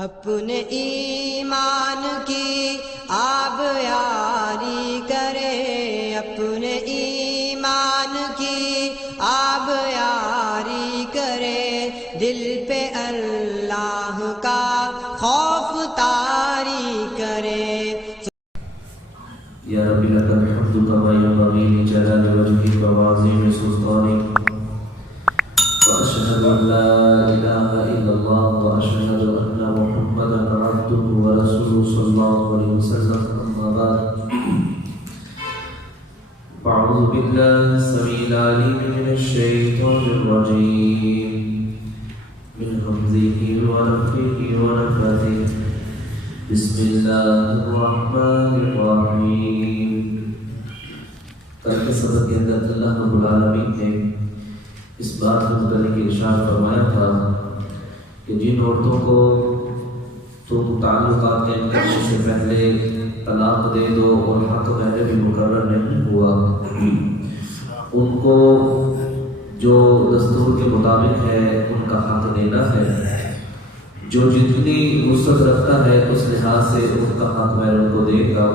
اپنے ایمان کی آب یاری کرے، اپنے ایمان کی آب یاری کرے، دل پہ اللہ کا خوف طاری کرے۔ یا رب لک الحمد کما ینبغی لجلال وجهک وعظیم سلطانک، واشهد ان لا اله الا الله واشهد ان محمدا عبده ورسوله صلی اللہ علیہ وسلم، اما بعد فاعوذ باللہ السمیع العلیم من الشیطان الرجیم من حمزه ونفخه ونفثه، بسم اللہ الرحمن الرحیم۔ کل کے سبق کے اندر اللہ رب العالمین نے اس بات کے متعلق ارشاد فرمایا تھا کہ جن عورتوں کو تم تعلقات قائم کرنے سے پہلے طلاق دے دو اور حق مہر بھی مقرر نہیں ہوا، ان کو جو دستور کے مطابق ہے ان کا حق دینا ہے، جو جتنی وسعت رکھتا ہے اس لحاظ سے ان کا حق مہر ان کو دے گا۔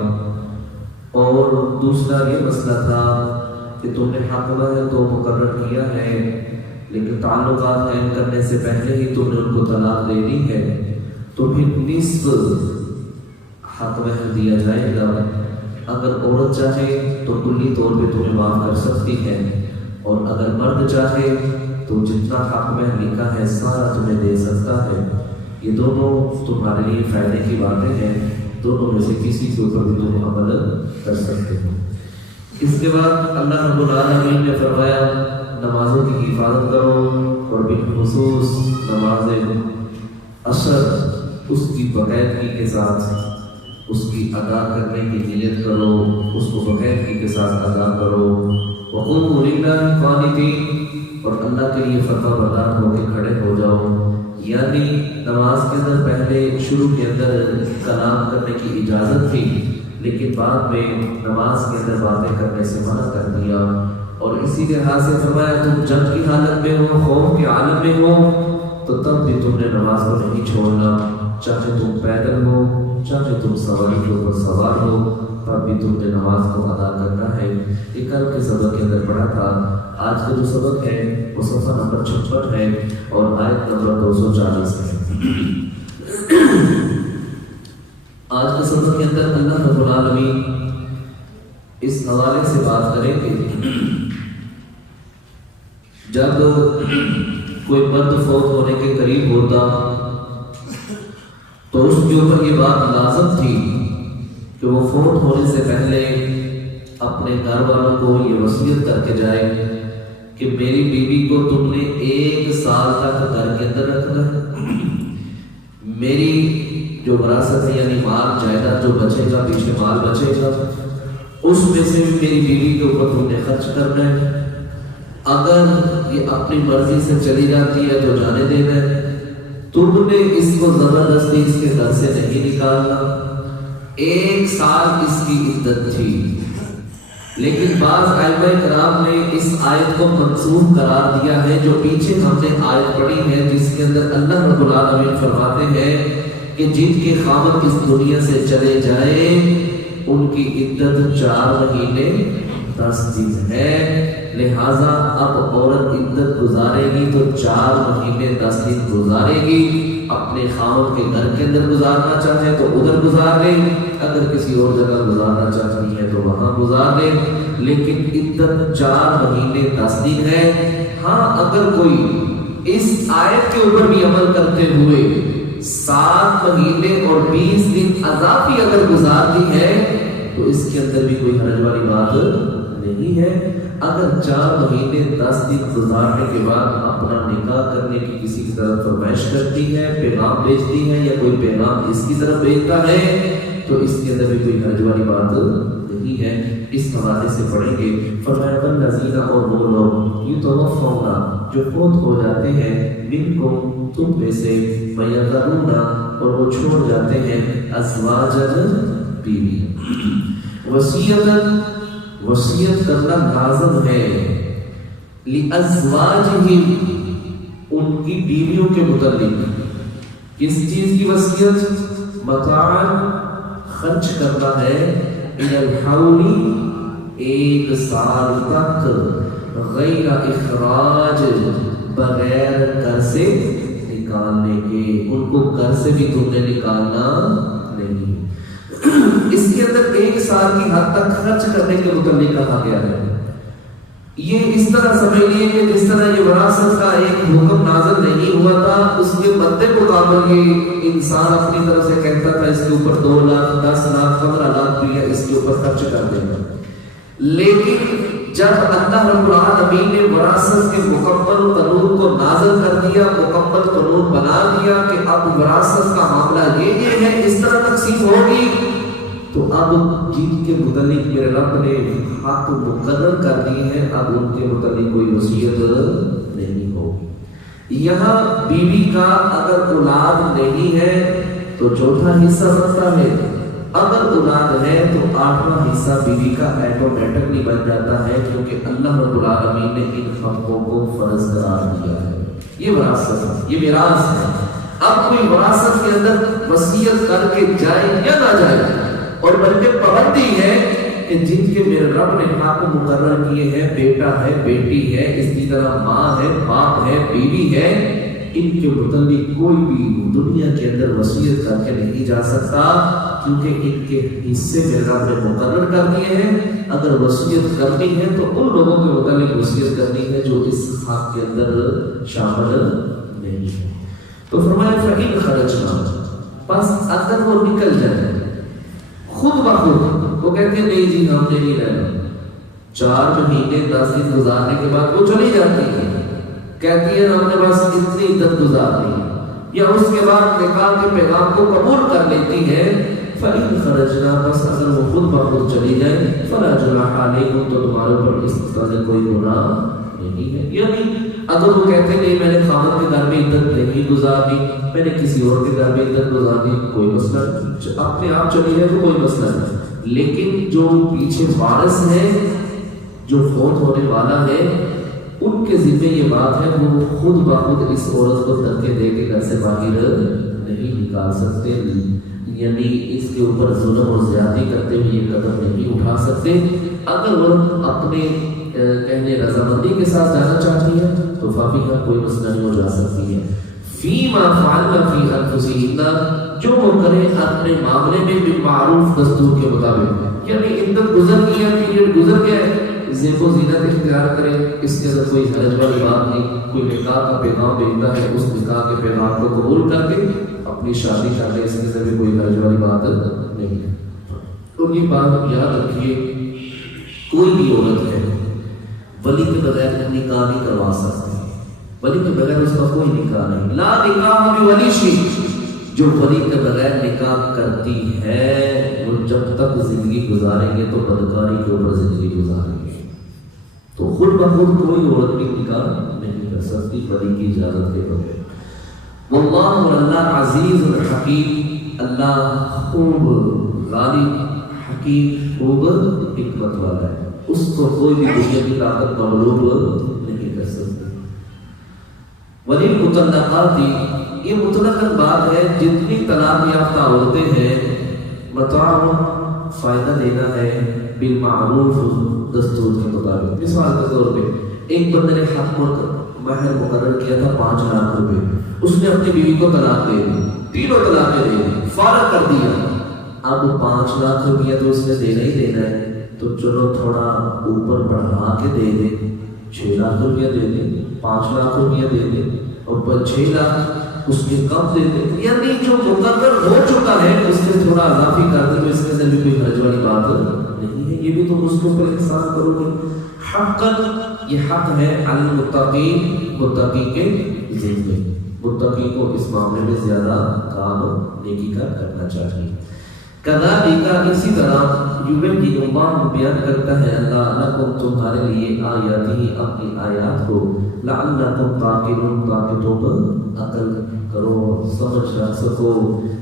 اور دوسرا یہ مسئلہ تھا کہ تم نے حق مہر تو مقرر کیا ہے لیکن تعلقات قائم کرنے سے پہلے ہی تم نے ان کو طلاق دے دی ہے، تو پھر نصف حق مہر دیا جائے گا۔ اگر عورت چاہے تو کلی طور پہ تمہیں معاف کر سکتی ہے، اور اگر مرد چاہے تو جتنا حق مہر لکھا ہے سارا تمہیں دے سکتا ہے۔ یہ دونوں تمہارے لیے فائدے کی باتیں ہیں، دونوں میں سے کسی کے اوپر بھی تم عمل کر سکتے ہو۔ اس کے بعد اللہ رب العالمین نے فرمایا نمازوں کی حفاظت کرو، اور بالخصوص نماز عصر اس کی باقاعدگی کے ساتھ اس کی ادا کرنے کی نیت کرو، اس کو باقاعدگی کے ساتھ ادا کرو۔ وقوموا للہ قانتین، اور اللہ کے لیے فرما بردار ہو کے کھڑے ہو جاؤ۔ یعنی نماز کے اندر پہلے شروع کے اندر کلام کرنے کی اجازت تھی، لیکن بعد میں نماز کے اندر باتیں کرنے سے منع کر دیا، اور اسی لحاظ سے فرمایا تم جنگ کی حالت میں ہو، خوف کے عالم میں ہو، تو تب بھی تم نے نماز کو نہیں چھوڑنا، چاہے تم پیدل ہو چاہے تم سواری کے اوپر سوار ہو، تب بھی تم نے نماز کو ادا کرنا ہے۔ یہ کل کے سبق کے اندر پڑھا تھا۔ آج کا جو سبق ہے وہ صفحہ نمبر 56 ہے اور آیت نمبر 240 ہے۔ آج کے سبق کے اندر اللہ رب العالمین اس حوالے سے بات کریں کہ جب کوئی مرد فوت ہونے کے قریب ہوتا تو اس کے اوپر یہ بات لازم تھی کہ وہ فوت ہونے سے پہلے اپنے گھر والوں کو یہ وصیت کر کے جائے کہ میری بیوی کو تم نے 1 سال تک گھر کے اندر رکھنا ہے، میری جو وراثت ہے یعنی مال جائیداد جو بچے گا، پیچھے مال بچے گا، اس میں سے بھی میری بیوی کے اوپر تم نے خرچ کرنا ہے، اگر یہ اپنی مرضی سے چلی جاتی ہے تو جانے دینا ہے، تم نے اس کو زبردستی اس کے گھر سے نہیں نکالنا۔ 1 سال اس کی عدت تھی، لیکن بعض علماء کرام نے اس آیت کو منسوخ قرار دیا ہے۔ جو پیچھے ہم نے آیت پڑھی ہے جس کے اندر اللہ رب العالمین فرماتے ہیں کہ جن کے خاوند اس دنیا سے چلے جائیں ان کی عدت 4 مہینے 10 دن ہے، لہذا اب عورت عدت گزارے گی تو 4 مہینے 10 دن گزارے گی۔ اپنے خاوند کے گھر کے اندر گزارنا چاہے تو ادھر گزار لے، اگر کسی اور جگہ گزارنا چاہتی ہے تو وہاں گزار لے، لیکن عدت 4 مہینے 10 دن ہے۔ ہاں اگر کوئی اس آیت کے اوپر بھی عمل کرتے ہوئے 7 مہینے اور 20 دن اضافی اگر گزارتی ہے تو اس کے اندر بھی کوئی حرج والی بات نہیں ہے۔ اگر 4 مہینے 10 دن گزارنے کے بعد اپنا نکاح کرنے کی کسی کی طرف فرمائش کرتی ہے، پیغام بھیجتی ہے یا کوئی پیغام اس کی طرف بھیجتا ہے تو اس کے اندر بھی کوئی حرج والی بات نہیں ہے۔ اس حوالے سے پڑھیں گے۔ فرمایا والذین، اور وہ لوگ یتوفون جو فوت ہو جاتے ہیں، منکم تم میں سے، ویذرون اور وہ چھوڑ جاتے ہیں، ازواجا بیوی۔ وصیت کرنا لازم ہے لِأَزْوَاجِهِمْ ان کی بیویوں کے متعلق، کس چیز کی وصیت؟ متاعن، خرچ کرنا ہے، الی الحول، 1 سال تک، غیر اخراج، بغیر گھر سے نکالنے کے، ان کو گھر سے بھی تم نے نکالنا نہیں۔ اس کے اندر 1 سال کی حد تک خرچ کرنے کے متعلق کہا گیا ہے۔ یہ اس طرح سمجھ لیے کہ جس طرح یہ وراثت کا ایک حکم نازل نہیں ہوا تھا، اس کے مد مقابل یہ انسان اپنی طرف سے کہتا تھا اس کے اوپر 2 لاکھ 10 لاکھ 15 لاکھ بھی ہے، اس کے اوپر خرچ کر دے گا۔ لیکن جب اللہ رب العالمین نے وراثت کے مکمل قانون کو نازل کر دیا، مکمل قانون بنا دیا کہ اب وراثت کا معاملہ یہ ہے، اس طرح تقسیم ہوگی، تو اب جن کے متعلق میرے رب نے حق مقرر کر دیے ہیں، اب ان کے متعلق کوئی وصیت نہیں ہوگی۔ یہاں بیوی کا اگر اولاد نہیں ہے تو 4تھا حصہ بنتا ہے، اگر اولاد ہے تو 8واں حصہ بیوی کا ایٹومیٹکلی بن جاتا ہے، کیونکہ اللہ رب العالمین نے ان حقوں کو فرض قرار دیا ہے۔ یہ وراثت ہے، یہ میراث ہے۔ اب کوئی وراثت کے اندر وصیت کر کے جائے یا نہ جائے، اور بلکہ پابندی ہے کہ جن کے میرے رب نے حق مقرر کیے ہیں، بیٹا ہے، بیٹی ہے، اسی طرح ماں ہے، باپ ہے، بیوی ہے، ان کے متعلق کوئی بھی دنیا کے اندر وصیت کر کے نہیں جا سکتا، کیونکہ ان کے حصے میرے رب نے مقرر کر دیے ہیں۔ اگر وصیت کرنی ہے تو ان لوگوں کے متعلق وصیت کرنی ہے جو اس حق کے اندر شامل نہیں ہے۔ تو فرمایا فَإِنْ خَرَجْنَا، بس اگر وہ نکل جائے خود بخود، وہ کہتے ہیں نہیں جی ہم نے نہیں رہنا، 4 مہینے 10 دن گزارنے کے بعد وہ چلی جاتی ہے، کہتی ہے ہم نے بس اتنی عدت گزارنی ہے، یا اس کے بعد نکاح کے پیغام کو قبول کر لیتی ہے، فَإِنْ خَرَجْنَا، بس اگر وہ خود بخود چلی جائے، فَلَا جُنَاحَ عَلَيْكُمْ، تو تمہارے اوپر اس طرح سے کوئی گناہ نہیں ہے۔ یعنی اگر وہ کہتے نہیں میں نے خاوند کے گھر میں عدت نہیں گزارنی، میں نے کسی اور کے گھر میں عدت گزارنی، کوئی مسئلہ نہیں، اپنے آپ چلی جائے تو کوئی مسئلہ نہیں، لیکن جو پیچھے وارث ہے، جو فوت ہونے والا ہے، ان کے ذمہ یہ بات ہے وہ خود بخود اس عورت کو دھکے دے کے گھر سے باہر نہیں نکال سکتے، یعنی اس کے اوپر ظلم اور زیادتی کرتے ہوئے یہ قدم نہیں اٹھا سکتے۔ اگر وہ اپنے کہنے رضامندی کے ساتھ جانا چاہتی ہے تو فافیہ کوئی مسئلہ نہیں ہو جا سکتی ہے۔ فیما فعلنا فی انفسہن، جو وہ کرے اپنے معاملے میں بالمعروف، دستور کے مطابق، یعنی عدت گزر گئی ہے، پیریڈ گزر گیا ہے، زیب و زینت اختیار کرے، اس کے اندر کوئی حرج والی بات نہیں، کوئی نکاح کا پیغام بھیجتا ہے اس نکاح کے پیغام کو قبول کر کے اپنی شادی کر لے، اس کے اندر بھی کوئی حرج والی بات نہیں ہے۔ اور یہ بات یاد رکھیے، کوئی بھی عورت ہے ولی کے بغیر نکاح نہیں کروا سکتی، ولی کے بغیر اس کا کوئی نکاح نہیں، لا نکاح بولی شی، جو ولی کے بغیر نکاح کرتی ہے وہ جب تک زندگی گزاریں گے تو بدکاری کے اوپر زندگی گزاریں گے، تو خود بخود کوئی عورت بھی نکاح نہیں کر سکتی ولی کی اجازت کے بغیر۔ واللہ، اللہ عزیز الحکیم، اللہ خوب غالب، حکیم، خوب حکمت والا ہے، اس کو کوئی بھی دنیا کی طاقت مغلوب نہیں کر سکتی۔ ولی مطلقات، یہ مطلق بات ہے، جتنی طلاق یافتہ عورتیں ہیں، متاع فائدہ دینا ہے بالمعروف، دستور کے مطابق۔ مثال کے طور پہ ایک بندے نے حق مہر مقرر کیا تھا 5 لاکھ روپے، اس نے اپنی بیوی کو طلاق دے دی، تینوں طلاقیں دے دی، فارغ کر دیا۔ اب 5 لاکھ روپیہ تو اس نے دینا ہی دینا ہے، تو چلو تھوڑا اوپر بڑھا کے دے دے، 6 لاکھ روپیہ دے دے، 5 لاکھ روپیہ دے دے، اور 6 لاکھ اس کے کم دے دے، یعنی جو مقرر ہو چکا ہے اس سے تھوڑا اضافی کر دے، تو اس کے اندر بھی کوئی حرج والی بات نہیں ہے، یہ بھی تم اس کو پر احسان کرو گے۔ حقاً، یہ حق ہے علی المتقین، متقی کے ذمے، متقی کو اس معاملے میں زیادہ کام نیکی کا کرنا چاہیے۔ کذالک، اسی طرح یبین اللہ، بیان کرتا ہے اللہ لکم، تمہارے لیے آیاتہ، اپنی آیات کو، لعلکم تعقلون، تاکہ تم عقل کرو، سمجھ رکھ سکو،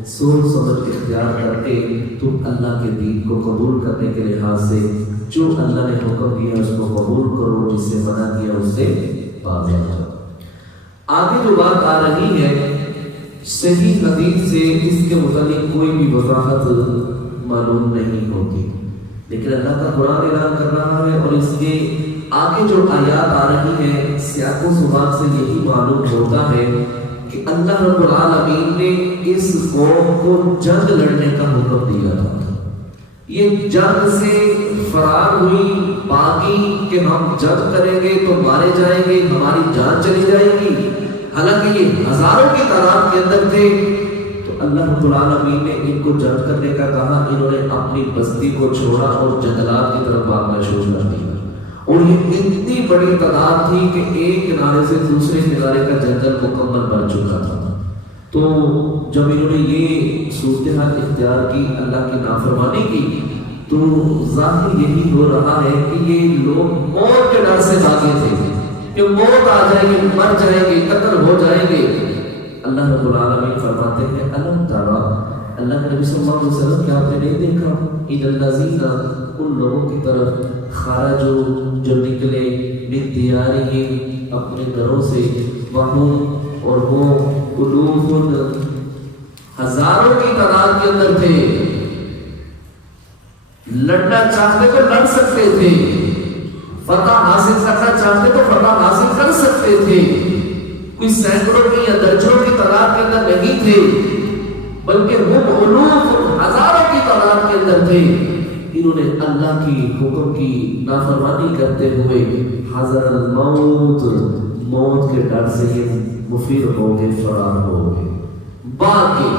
سوچ سمجھ اختیار کر کے تم اللہ کے دین کو قبول کرنے کے لحاظ سے جو اللہ نے حکم دیا اس کو قبول کرو، جس سے منع کیا اس سے باز آ جاؤ۔ آگے جو بات آ رہی ہے صحیح حدیث سے اس کے متعلق کوئی بھی وضاحت معلوم نہیں ہوتی، لیکن اللہ کا قرآن اعلان کر رہا ہے اور اس کے آگے جو آیات آ رہی ہیں سیاق و سباق سے یہی معلوم ہوتا ہے کہ اللہ رب العالمین نے اس قوم کو جنگ لڑنے کا حکم دیا تھا۔ یہ جنگ سے فرار ہوئی، باقی کہ ہم جنگ کریں گے تو مارے جائیں گے، ہماری جان چلی جائے گی، حالانکہ یہ ہزاروں کی تعداد کے اندر تھے۔ تو اللہ رب العالمین نے ان کو جنگ کرنے کا کہا، انہوں نے اپنی بستی کو چھوڑا اور جنگلات کی طرف بھاگنا شروع کر دیا، اور یہ اتنی بڑی تعداد تھی کہ ایک کنارے سے دوسرے کنارے کا جنگل مکمل بن چکا تھا۔ تو جب انہوں نے یہ صورتحال اختیار کی، اللہ کی نافرمانی کی، تو ظاہر یہی ہو رہا ہے کہ یہ لوگ موت کے ڈر سے بھاگے تھے کہ موت آ جائے گی، مر جائیں گے، قتل ہو جائیں گے۔ اللہ رب العالمین فرماتے ہیں الم ترى، اللہ کے نبی صلی اللہ علیہ وسلم کیا آپ نے نہیں دیکھا، اذ الذین، ان لوگوں کی طرف خرجوا، جو نکلے، من دیارہم، اپنے گھروں سے، وہم، اور وہ الوف، ہزاروں کی تعداد کے اندر تھے، لڑنا چاہتے تو لڑ سکتے تھے، فتح حاصل کرنا چاہتے تو فتح حاصل کر سکتے تھے، کوئی سینکڑوں کی یا درجنوں کی تعداد کے اندر نہیں تھے، بلکہ وہ الوف، ہزاروں کی تعداد کے اندر تھے۔ انہوں نے اللہ کی حکم کی نافرمانی کرتے ہوئے حذر الموت، موت کے ڈر سے یہ مفیر ہو گئے، فرار ہو گئے، بھاگ کے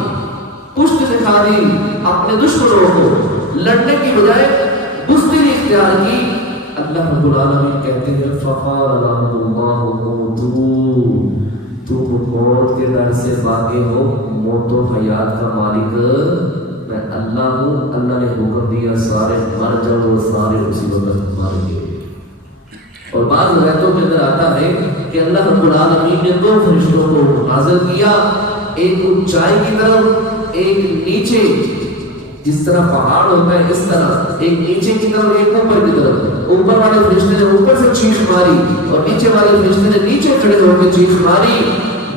پشت دکھا دی اپنے دشمنوں کو، لڑنے کی بجائے بزدلی اختیار کی۔ اللہ رب العالمین کہتے ہیں فقال لهم الله موتوا، تم موت کے ڈر سے بھاگے ہو، موت و حیات کا مالک میں اللہ ہوں، اللہ نے حکم دیا سارے مر جاؤ، سارے اسی وقت مر گئے۔ اور بعض روایتوں کے اندر آتا ہے کہ اللہ رب العالمین نے دو فرشتوں کو نازل کیا، ایک اونچائی کی طرف، ایک نیچے، جس طرح پہاڑ ہوتا ہے اس طرح، ایک نیچے کی طرف، ایک اوپر کی طرف۔ اوپر والے فرشتے نے اوپر سے چیخ ماری اور نیچے والے فرشتے نے نیچے کھڑے ہو کے چیخ ماری۔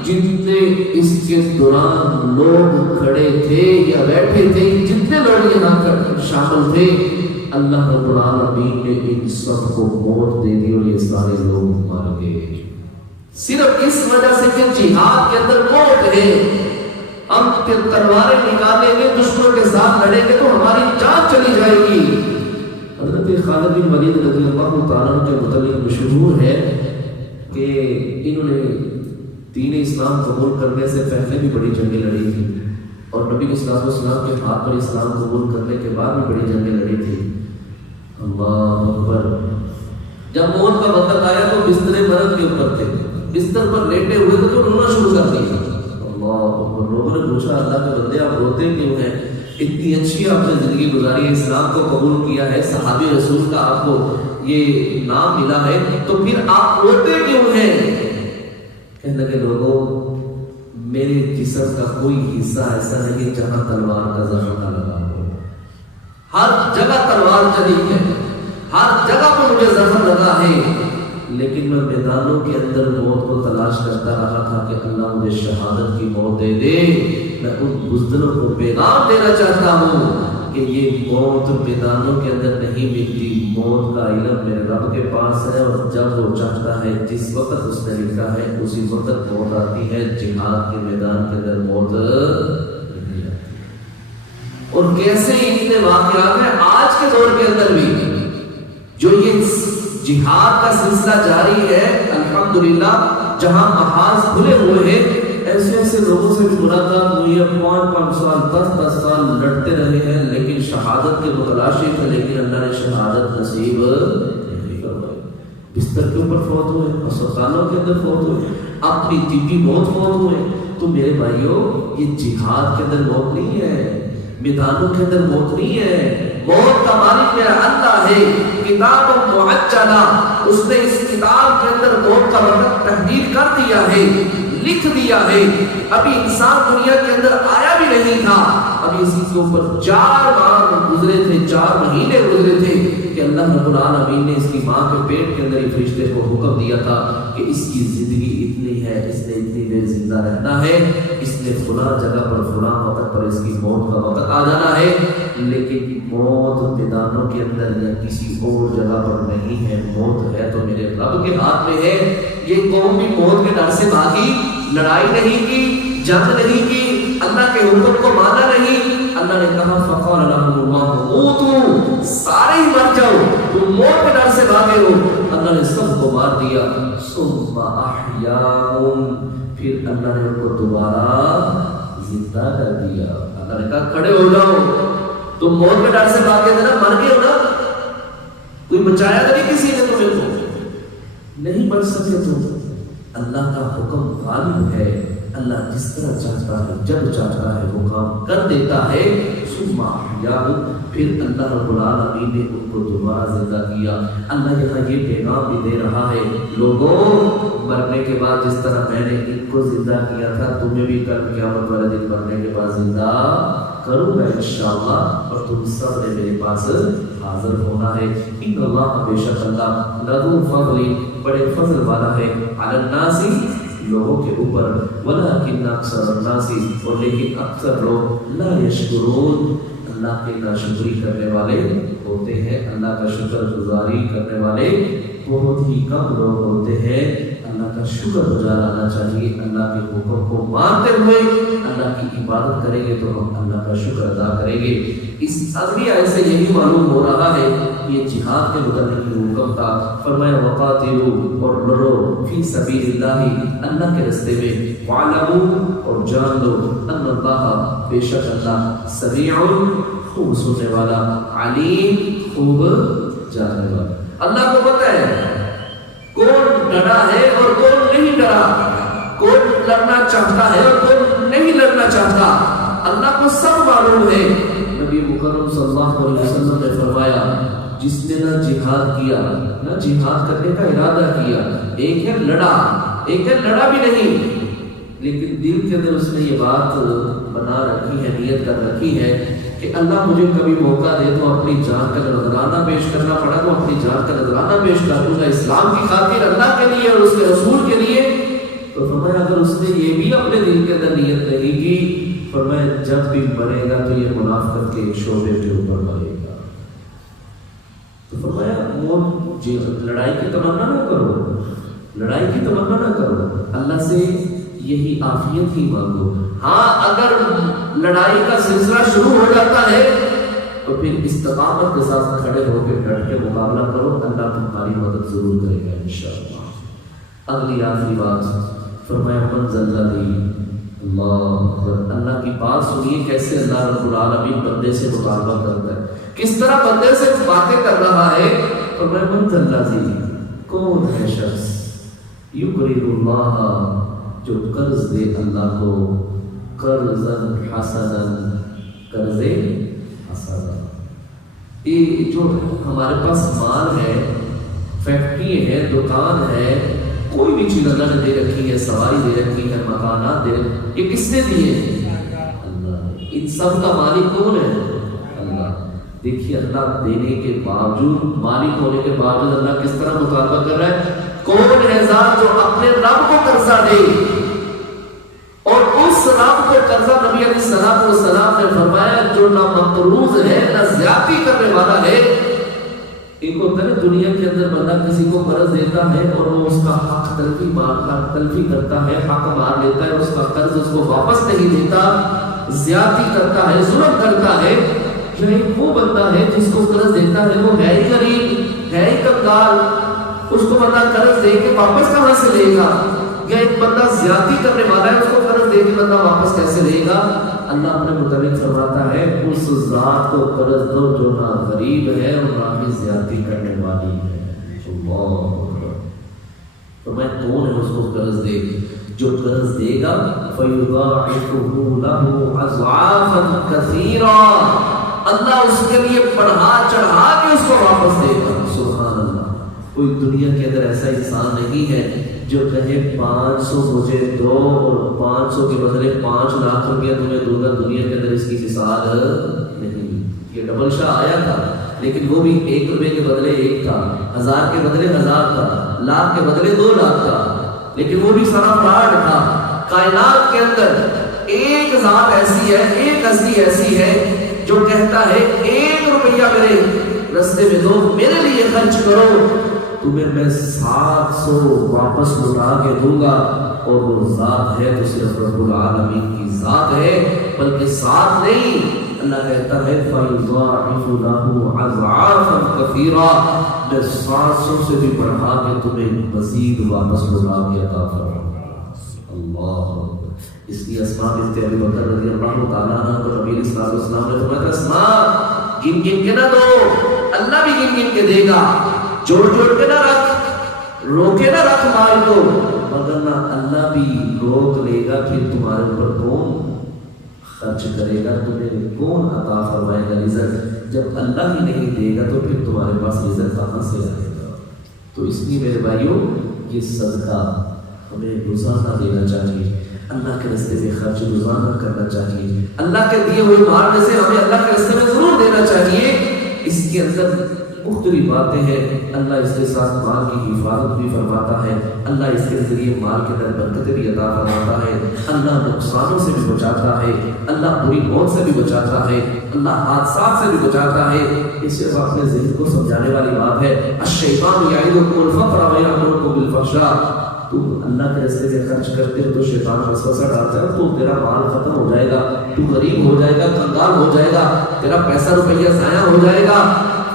جتنے اس کے دوران لوگ کھڑے تھے یا بیٹھے تھے، جتنے لوگ یہاں شامل تھے، اللہ رب العالمین نے ان سب کو موت دے دی اور یہ سارے لوگ مر گئے، صرف اس وجہ سے کہ جہاد کے اندر موت ہے۔ ہم تلواریں نکالیں گے، دشمنوں کے ساتھ لڑیں گے تو ہماری جان چلی جائے گی۔ حضرت خالد بن ولید رضی اللہ تعالیٰ کے متعلق مشہور ہے کہ انہوں نے دین اسلام قبول کرنے سے پہلے بھی بڑی جنگیں لڑی تھی، اور نبی صلی اللہ علیہ وسلم کے ہاتھ پر اسلام قبول کرنے کے بعد بھی بڑی جنگیں لڑی تھی۔ اللہ اکبر، جب موت کا وقت آیا تو بستر مرض کے اوپر تھے، بستر پر لیٹے ہوئے تھے تو رونا شروع کر دیا۔ اللہ اکبر، لوگوں نے پوچھا اللہ کے بندے آپ روتے کیوں ہیں؟ اتنی اچھی آپ نے زندگی گزاری ہے، اسلام کو قبول کیا ہے، صحابی رسول کا آپ کو یہ نام ملا ہے، تو پھر آپ روتے کیوں ہیں؟ کہنے لگے لوگوں، میرے جسم کا کوئی حصہ ایسا نہیں جہاں تلوار کا زخم نہ لگا ہو، ہر جگہ تلوار چلی ہے، ہر جگہ پر مجھے زخم لگا ہے، لیکن میں میدانوں کے اندر موت کو تلاش کرتا رہا تھا کہ اللہ مجھے شہادت کی موت دے دے۔ میں ان بزدلوں کو پیغام دینا چاہتا ہوں کہ یہ موت میدانوں کے اندر نہیں ملتی، موت کا علم میرے رب کے پاس ہے، اور جب وہ چاہتا ہے جس وقت اس نے لکھا ہے اسی وقت موت آتی ہے۔ جہاد کے میدان کے اندر موت نہیں آتی۔ اور کیسے اتنے واقعات ہیں آج کے دور کے اندر بھی، جو یہ جہاد کا سلسلہ جاری ہے الحمدللہ، جہاں محاذ کھلے ہوئے ہیں، ایسے ایسے لوگوں سے بھی ملاقات ہوئی ہے، 5 سال 10 سال لڑتے رہے ہیں، لیکن شہادت کے متلاشی تھے، لیکن اللہ نے شہادت نصیب نہیں فرمائی۔ بستر کے اوپر فوت ہوئے، اسپتالوں کے اندر فوت ہوئے، اپنی طبی موت فوت ہوئے۔ تو میرے بھائیوں، یہ جہاد کے اندر موت نہیں ہے، میدانوں کے اندر موت نہیں ہے، موت کا مالک میرا اللہ ہے۔ کتاب معجلہ، اس نے اس کتاب کے اندر موت کا وقت تحدید کر دیا ہے، لکھ دیا ہے۔ ابھی انسان دنیا کے اندر آیا بھی نہیں تھا، ابھی اسی کے اوپر 4 ماہ گزرے تھے، 4 مہینے گزرے تھے کہ اللہ اللہ رب العالمین نے اس کی ماں کے پیٹ کے اندر ہی فرشتے کو حکم دیا تھا کہ اس کی زندگی اتنی ہے، اس نے اتنی دیر زندہ رہنا ہے، اس نے فلاں جگہ پر فلاں وقت پر اس کی موت کا وقت آ جانا ہے، لیکن موت میدانوں کے اندر یا کسی اور جگہ پر نہیں ہے، موت ہے تو میرے رب کے ہاتھ میں ہے۔ یہ قوم بھی موت کے ڈر سے بھاگی، لڑائی نہیں کی، جنگ نہیں کی، اللہ کے حکم کو مانا نہیں۔ اللہ نے کہا فقال لهم الله موتوا، سارے ہی مر جاؤ، تم موت کے ڈر سے بھاگے ہو۔ اللہ نے سب کو مار دیا، ثم احیاهم، پھر اللہ نے ان کو دوبارہ زندہ کر دیا۔ اللہ نے کہا کھڑے ہو جاؤ، تم موت کے ڈر سے بھاگے تھے نا، مر گئے ہو نا، کوئی بچایا تو نہیں کسی نے تمہیں کو، نہیں بچ سکے تم۔ اللہ کا حکم غالب ہے، اللہ جس طرح چاہتا ہے جب چاہتا ہے وہ کام کر دیتا ہے۔ ثم احیاهم، پھر اللہ رب العالمین نے ان کو دوبارہ زندہ کیا۔ اللہ یہاں یہ پیغام بھی دے رہا ہے، لوگوں مرنے کے بعد جس طرح میں نے ان کو زندہ کیا تھا، تمہیں بھی کل قیامت والے دن مرنے کے بعد زندہ کروں گا انشاءاللہ، اور تم سب نے میرے پاس حاضر ہونا ہے۔ ان اللہ، بے شک اللہ، لذو فضل، بڑے فضل والا ہے، علی الناس، لوگوں کے اوپر، ولکن اکثر الناس، اور لیکن اکثر لوگ لا یشکرون، اللہ کی ناشکری کرنے والے ہوتے ہیں، اللہ کا شکر گزاری کرنے والے بہت ہی کم لوگ ہوتے ہیں۔ اللہ کا شکر گزار آنا چاہیے، اللہ کے حکم کو مانتے ہوئے اللہ کی عبادت کریں گے تو ہم اللہ کا شکر ادا کریں گے۔ اس اگلی آیت سے یہی معلوم ہو رہا ہے کہ یہ جہاد کے متعلق حکم تھا۔ فرمایا وقاتلوا، اور لڑو، فی سبیل اللہ، اللہ کے راستے میں، وعلموا، اور جان لو، ان اللہ، بے شک اللہ، سمیع، خوب سننے والا، علیم، خوب جاننے والا۔ اللہ کو پتہ ہے کون ڈرا ہے اور کون نہیں ڈرا، کون لڑنا چاہتا ہے اور کون نہیں لڑنا چاہتا، اللہ کو سب معلوم ہے۔ نبی مکرم صلی اللہ علیہ وسلم نے فرمایا جس نے نہ جہاد کیا نہ جہاد کرنے کا ارادہ کیا، ایک ہے لڑا، ایک ہے لڑا بھی نہیں، لیکن دل کے اندر اس نے یہ بات بنا رکھی ہے، نیت کر رکھی ہے کہ اللہ مجھے کبھی موقع دے تو اپنی جان کا نذرانہ پیش کرنا پڑا تو اپنی جان کا نذرانہ پیش کر دوں گا اسلام کی خاطر، اللہ کے لیے اور اس کے رسول کے لیے۔ تو فرمایا اگر اس نے یہ بھی اپنے دل کے اندر نیت نہیں کی، فرمایا جب بھی مرے گا تو یہ منافقت کے ایک شعبے کے اوپر مرے گا۔ تو فرمایا موت، لڑائی کی تمنا نہ کرو، لڑائی کی تمنا نہ کرو، اللہ سے یہی عافیت ہی مانگو۔ ہاں اگر لڑائی کا سلسلہ شروع ہو جاتا ہے تو پھر استقامت کے ساتھ کھڑے ہو کے ڈٹ کے مقابلہ کرو، اللہ تمہاری مدد ضرور کرے گا انشاءاللہ۔ اگلی آخری بات فرمایا من ذا الذی، اللہ کی بات سنیے کیسے اللہ رب العالمین بندے سے مقابلہ کرتا ہے، کس طرح بندے سے باتیں کر رہا ہے۔ فرمایا من ذا الذی، کون ہے شخص، یقرض اللہ، جو قرض دے اللہ کو، قرضا حسنا، قرض حسنا۔ یہ جو ہمارے پاس مال ہے، فیکٹری ہے، دکان ہے، کوئی بھی چیز اللہ نے دے رکھی ہے، سواری دے رکھی ہے، مکانات دے رکھی، یہ کس نے دیے؟ اللہ۔ ان سب کا مالک کون ہے؟ اللہ۔ دیکھیے اللہ دینے کے باوجود، مالک ہونے کے باوجود اللہ کس طرح مطالبہ کر رہا ہے۔ کون ہے ذات جو اپنے رب کو قرضہ دے، اور اس رب کو قرضہ نبی علیہ السلام نے فرمایا جو نہ مقروض ہے نہ زیادتی کرنے والا ہے۔ ایک ہوتا ہے دنیا کے اندر بندہ کسی کو قرض دیتا ہے اور وہ اس کا حق تلفی کرتا ہے، حق مار لیتا ہے، اس کا قرض اس کو واپس نہیں دیتا، زیادتی کرتا ہے، ظلم کرتا ہے۔ جو ایک وہ بندہ ہے جس کو قرض دیتا ہے وہ ہے ہی غریب، ہے ہی کنگال، اس کو بندہ قرض دے کے واپس کہاں سے لے گا؟ یا ایک بندہ زیادتی کرنے والا ہے، اس کو قرض دے کے بندہ واپس کیسے لے گا؟ اللہ اپنے متعلق فرماتا ہے اس ذات کو قرض دو جو نہ غریب ہے اور نہ ہی زیادتی کرنے والی ہے۔ تو میں کون ہے اس کو قرض دے؟ جو قرض دے گا فَيُضَاعِفُهُ لَهُ أَضْعَافًا كَثِيرًا، اللہ اس کے لیے بڑھا چڑھا کے اس کو واپس دے گا۔ سبحان اللہ۔ کوئی دنیا کے اندر ایسا انسان نہیں ہے جو کہے 500 مجھے دو اور 500 کے بدلے 5 لاکھ روپیہ تمہیں دوں گا، دنیا کے اندر اس کی مثال نہیں۔ یہ ڈبل شاہ آیا تھا، لیکن وہ بھی 1 روپے کے بدلے 1 تھا، 1000 کے بدلے 1000 تھا، لاکھ کے بدلے 2 لاکھ تھا، لیکن وہ بھی سارا فراڈ تھا۔ کائنات کے اندر ایک ذات ایسی ہے، ایک ہستی ایسی ہے جو کہتا ہے 1 روپیہ میرے رستے میں دو، میرے لیے خرچ کرو، تمہیں میں 700 واپس لوٹا کے دوں گا۔ اور وہ ذات ہے تو صرف رب العالمین کی ذات ہے، بلکہ ساتھ نہیں۔ اللہ کہتا ہے فَيُضَاعِفُ لَهُ أَضْعَافًا كَثِيرًا، میں 700 سے بھی بڑھا کے تمہیں مزید واپس لوٹا کے عطا فرماؤں گا۔ اللہ، اس لیے اسماء بنت ابی بکر رضی اللہ تعالیٰ عنہ کو نبی صلی اللہ علیہ وسلم نے فرمایا اسماء گن گن کے نہ دو، اللہ بھی گن گن کے دے گا، جوڑ جوڑ کے نہ رکھ، روکے نہ رکھ مال کو، مگر نہ اللہ بھی روک لے گا، پھر تمہارے اوپر کون خرچ کرے گا، تمہیں کون عطا فرمائے گا رزق؟ جب اللہ ہی نہیں دے گا تو پھر تمہارے پاس رزق کہاں سے آئے گا؟ تو اس لیے میرے بھائیوں یہ صدقہ ہمیں روزانہ دینا چاہیے، اللہ کے راستے میں خرچ روزانہ کرنا چاہیے، اللہ کے دیے ہوئے مال میں سے ہمیں اللہ کے راستے میں ضرور دینا چاہیے۔ اس کے اندر مختلف باتیں ہیں، اللہ اس کے ساتھ مال کی حفاظت بھی فرماتا ہے، اللہ اس کے ذریعے مال کے اندر برکتیں بھی عطا فرماتا ہے، اللہ نقصانوں سے بھی بچاتا ہے، اللہ بری موت سے بھی بچاتا ہے، اللہ حادثات سے بھی بچاتا ہے۔ اس سے اپنے ذہن کو سمجھانے والی بات ہے، الشیطان یعدکم الفقر ویأمرکم بالفحشاء، تم اللہ کے راستے میں خرچ کرتے ہو تو شیطان وسوسہ ڈالتا ہے تو تیرا مال ختم ہو جائے گا، تو غریب ہو جائے گا، کنگال ہو جائے گا، تیرا پیسہ روپیہ ضائع ہو جائے گا۔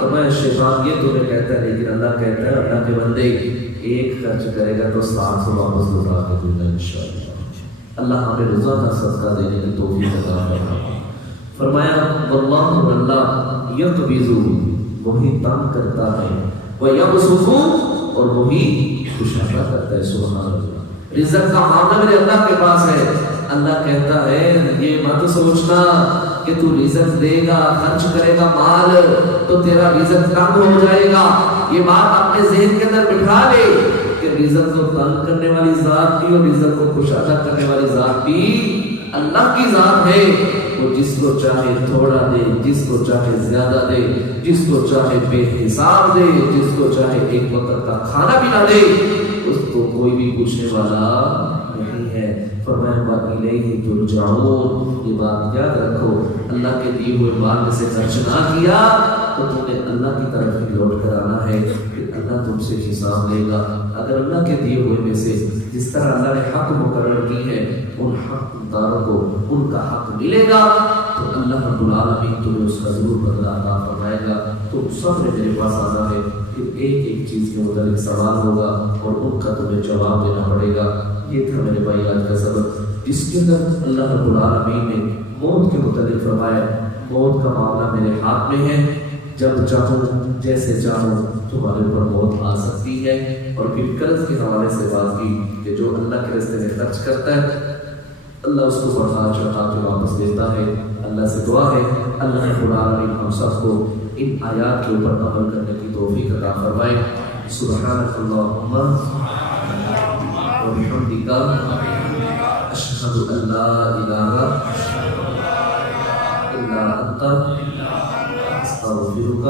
فرمایا شیطان یہ تمہیں کہتا ہے، لیکن اللہ کہتا ہے اللہ کے بندے 1 خرچ کرے گا تو 700 واپس لوٹا کے دے گا انشاءاللہ۔ اللہ ہمیں روزانہ صدقہ دینے کی توفیق عطا فرمائے۔ فرمایا واللہ، اللہ یقبض، وہی تنگ کرتا ہے، ویبسط، اور وہی کشادہ کرتا ہے۔ سبحان اللہ، رزق کا معاملہ میرے اللہ کے پاس ہے۔ اللہ کہتا ہے یہ مت سوچنا کہ تو رزق دے گا، خرچ کرے گا مال تو تیرا رزق تنگ ہو جائے گا۔ یہ بات اپنے ذہن کے اندر بٹھا لے کہ رزق کو تنگ کرنے والی ذات بھی اور رزق کو کشادہ کرنے والی ذات بھی اللہ کی ذات ہے۔ وہ جس کو چاہے تھوڑا دے، جس کو چاہے زیادہ دے، جس کو چاہے بے حساب دے، جس کو چاہے 1 وقت کا کھانا بھی نہ دے، اس کو کوئی بھی پوچھنے والا نہیں ہے۔ فرمایا وَإِلَيْهِ تُرْجَعُونَ، یہ بات یاد رکھو، اللہ کے دیے ہوئے مال میں سے خرچ نہ کیا تو تمہیں اللہ کی طرف ہی لوٹ کر آنا ہے، پھر اللہ تم سے حساب لے گا۔ اگر اللہ کے دیے ہوئے میں سے جس طرح اللہ نے حق مقرر کی ہے ان حق داروں کو ان کا حق ملے گا تو اللہ رب العالمین تمہیں اس کا ضرور بدلہ عطا فرمائے گا۔ تو سب نے میرے پاس آنا ہے، پھر ایک چیز کے متعلق سوال ہوگا اور ان کا تمہیں جواب دینا پڑے گا۔ یہ تھا میرے بھائی آج کا سبق، جس کے اندر اللہ رب العالمین نے موت کے متعلق فرمایا موت کا معاملہ میرے ہاتھ میں ہے، جب چاہوں جیسے چاہوں تمہارے اوپر موت آ سکتی ہے۔ اور پھر قرض کے حوالے سے بات کی کہ جو اللہ کے راستے میں خرچ کرتا ہے اللہ اس کو بڑھا چڑھا کے واپس دیتا ہے۔ اللہ سے دعا ہے اللہ رب العالمین ہم سب کو ان آیات کے اوپر عمل کرنے کی توفیق عطا فرمائے۔ سبحانک اللہم وبحمدک، اشہد ان لا الہ الا انت، استغفرک